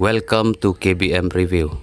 Welcome to KBM Review.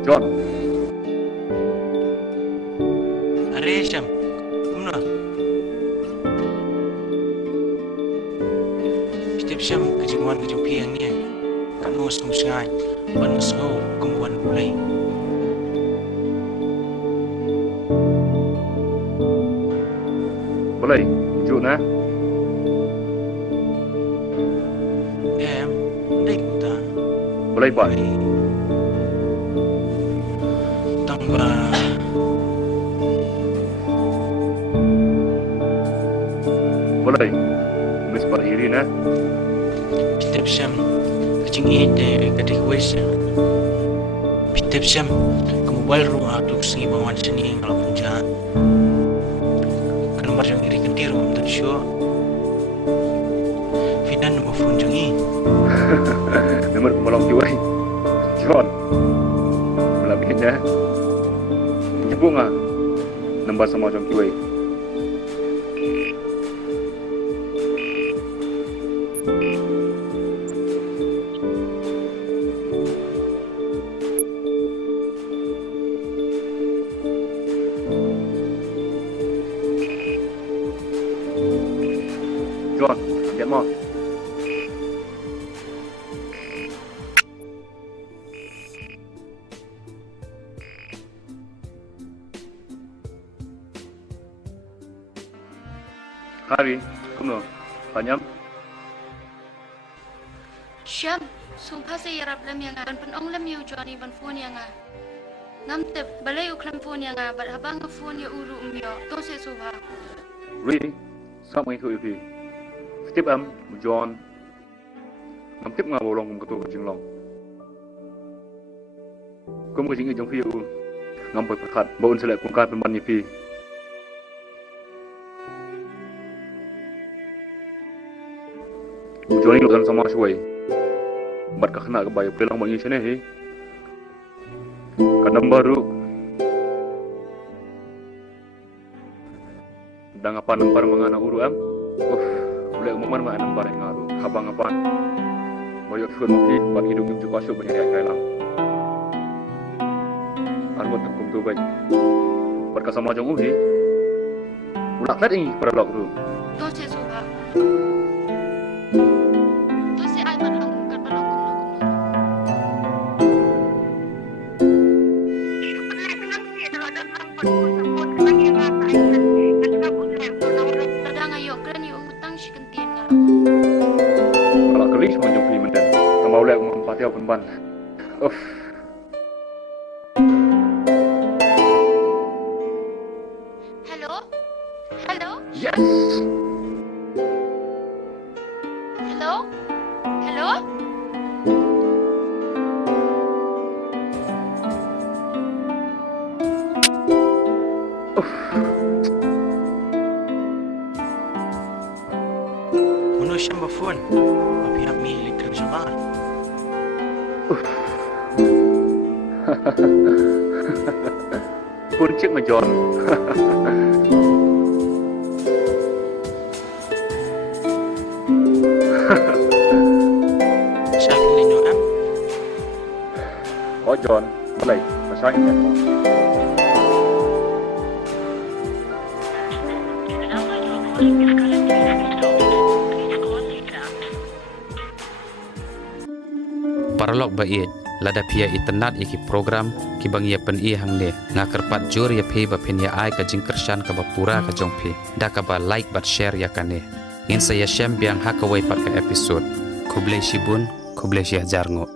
John, Are Syam, kumna? Setiap Syam kejemuan kejupian ni, kan mau sengai, panas kau kemuan mulai. boleh, jom na. Đây cũng ta. Boleh buat. Tambah Boleh. Miss Parhirin, setiap Syam jing ide kadik wes pitep siam ke mobile rumah tu sengi bangun sini kalau punca ke nomor yang iri kentir untuk show finan mau phone jangi Nomor kepalong kiwai. John. Melabihnya. Nyebut ngah. Nombor sama John kiwai. John, get more. Harry, kamu tanya? Syam, sumpah saya rap lam yang ban pen ong lam yang Johnny ban phone yang ngam tep balai uklam phone yang bat habang phone ya uru umyo to se sumpah. Really? Sama itu ipi. Step am, John. Ngam tip ngah bolong kum ketua kecing long. Kum kecing ijong pi u. Ngam poi perkat, baun selek kum kai penban ipi. Johnny lukan sama suai. Bat ka kena ke bayu pelang bangi sini he. Kadang baru. Dang apa nempar mengana uru am. Boleh umumkan mana nempar yang ngaru. Habang apa. Bayu phun mapi bat hidung yang cukup asyuk banyak kai lang. Armut kum tu baik. Bat ka sama jong he. Ulak lat ini pada lok tu. To se sumpah. To se ai bat lang kat balong kum. Dadang ayo keren yo utang si kentin ngarap. Kalau kelis menjong pi menden. Tambah ulek umum patiau penban. Hello? Hello? Yes. Hello? Hello? Uno siam ba phone mapihak mi elektrik sama Pun cik ma John. sa akin ninyo am Oh John, boleh. Masain kan. Paralog bait lada pia itenat iki program ki bang ya pen i hang le ngakerpat jur ya phe ba pen ya ai ka jing kershan ka ba pura ka jong phe da ka ba like bat share ya kane in saya syam biang hakawai pat ka episode kublai shibun kublai syah jarngo